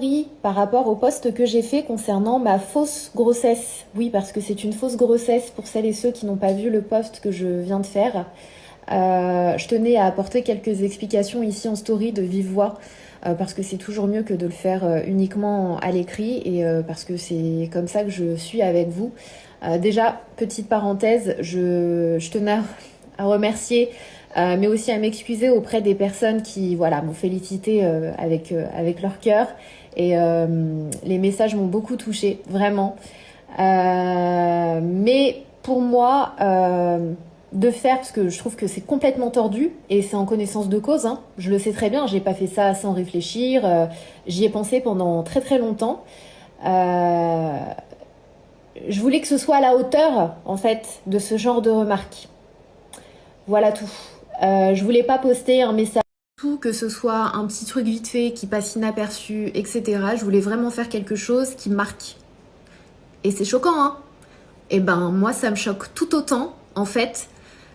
story par rapport au post que j'ai fait concernant ma fausse grossesse. Oui, parce que c'est une fausse grossesse pour celles et ceux qui n'ont pas vu le post que je viens de faire. Je tenais à apporter quelques explications ici en story de vive voix, parce que c'est toujours mieux que de le faire uniquement à l'écrit, et parce que c'est comme ça que je suis avec vous. Déjà, petite parenthèse, je tenais à remercier, mais aussi à m'excuser auprès des personnes qui voilà, m'ont félicité avec leur cœur. Et les messages m'ont beaucoup touchée, vraiment. Mais pour moi, de faire, parce que je trouve que c'est complètement tordu, et c'est en connaissance de cause, hein. Je le sais très bien, j'ai pas fait ça sans réfléchir, j'y ai pensé pendant très très longtemps. Je voulais que ce soit à la hauteur, en fait, de ce genre de remarques. Voilà tout. Je voulais pas poster un message, tout, que ce soit un petit truc vite fait qui passe inaperçu, etc. Je voulais vraiment faire quelque chose qui marque. Et c'est choquant, hein. Et ben, moi, ça me choque tout autant, en fait,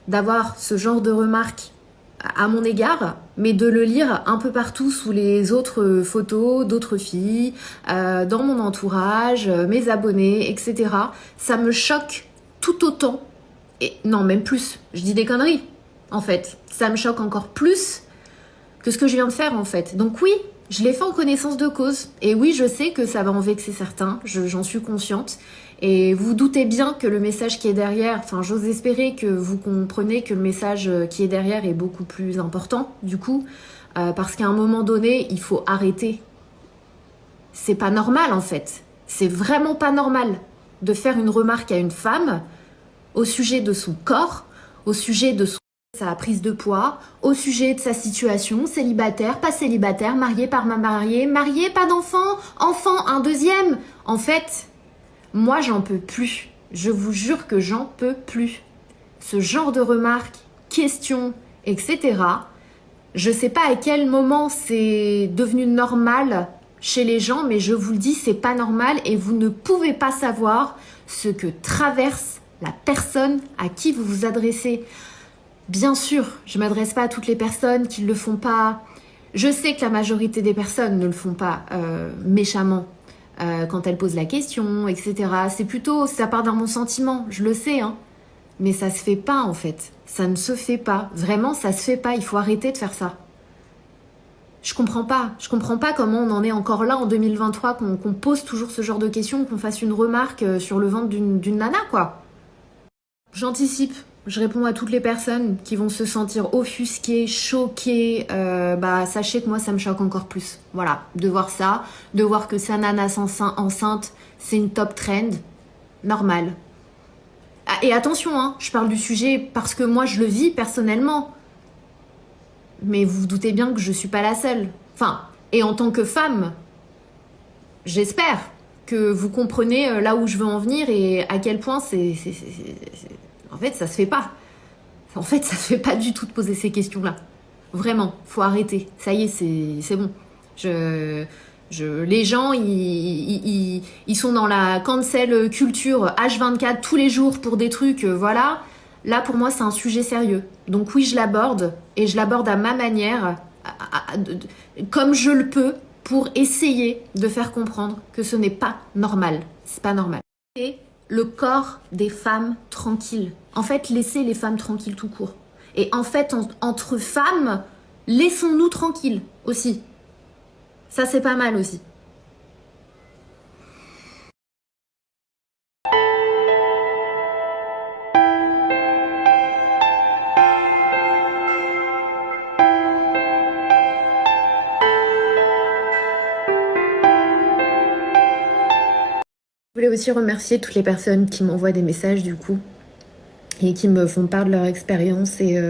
d'avoir ce genre de remarques à mon égard, mais de le lire un peu partout sous les autres photos d'autres filles, dans mon entourage, mes abonnés, etc. Ça me choque tout autant. Et non, même plus. Je dis des conneries, en fait. Ça me choque encore plus que ce que je viens de faire, en fait. Donc oui, je l'ai fait en connaissance de cause. Et oui, je sais que ça va en vexer certains, j'en suis consciente. Et vous doutez bien que le message qui est derrière, enfin j'ose espérer que vous comprenez que le message qui est derrière est beaucoup plus important, du coup, parce qu'à un moment donné, il faut arrêter. C'est pas normal, en fait. C'est vraiment pas normal de faire une remarque à une femme au sujet de son corps, au sujet de sa prise de poids, au sujet de sa situation, célibataire, pas célibataire, marié, pas marié, marié, pas d'enfant, enfant, un deuxième. En fait, moi j'en peux plus. Je vous jure que j'en peux plus. Ce genre de remarques, questions, etc. Je sais pas à quel moment c'est devenu normal chez les gens, mais je vous le dis, c'est pas normal et vous ne pouvez pas savoir ce que traverse la personne à qui vous vous adressez. Bien sûr, je m'adresse pas à toutes les personnes qui le font pas. Je sais que la majorité des personnes ne le font pas méchamment quand elles posent la question, etc. C'est plutôt, ça part d'un bon sentiment, je le sais, hein. Mais ça se fait pas en fait. Ça ne se fait pas. Vraiment, ça se fait pas. Il faut arrêter de faire ça. Je comprends pas. Je comprends pas comment on en est encore là en 2023, qu'on pose toujours ce genre de questions, qu'on fasse une remarque sur le ventre d'une nana, quoi. J'anticipe. Je réponds à toutes les personnes qui vont se sentir offusquées, choquées. Sachez que moi, ça me choque encore plus. Voilà, de voir ça, de voir que sa nana enceinte, c'est une top trend. Normal. Ah, et attention, hein, je parle du sujet parce que moi, je le vis personnellement. Mais vous vous doutez bien que je suis pas la seule. Enfin, et en tant que femme, j'espère que vous comprenez là où je veux en venir et à quel point En fait, ça se fait pas. En fait, ça se fait pas du tout de poser ces questions-là. Vraiment, faut arrêter. Ça y est, c'est bon. Les gens, ils sont dans la cancel culture H24 tous les jours pour des trucs, voilà. Là, pour moi, c'est un sujet sérieux. Donc oui, je l'aborde, et je l'aborde à ma manière, comme je le peux, pour essayer de faire comprendre que ce n'est pas normal. C'est pas normal. Et le corps des femmes tranquilles. En fait, laissez les femmes tranquilles tout court. Et en fait, entre femmes, laissons-nous tranquilles aussi. Ça, c'est pas mal aussi. Je voulais aussi remercier toutes les personnes qui m'envoient des messages du coup et qui me font part de leur expérience et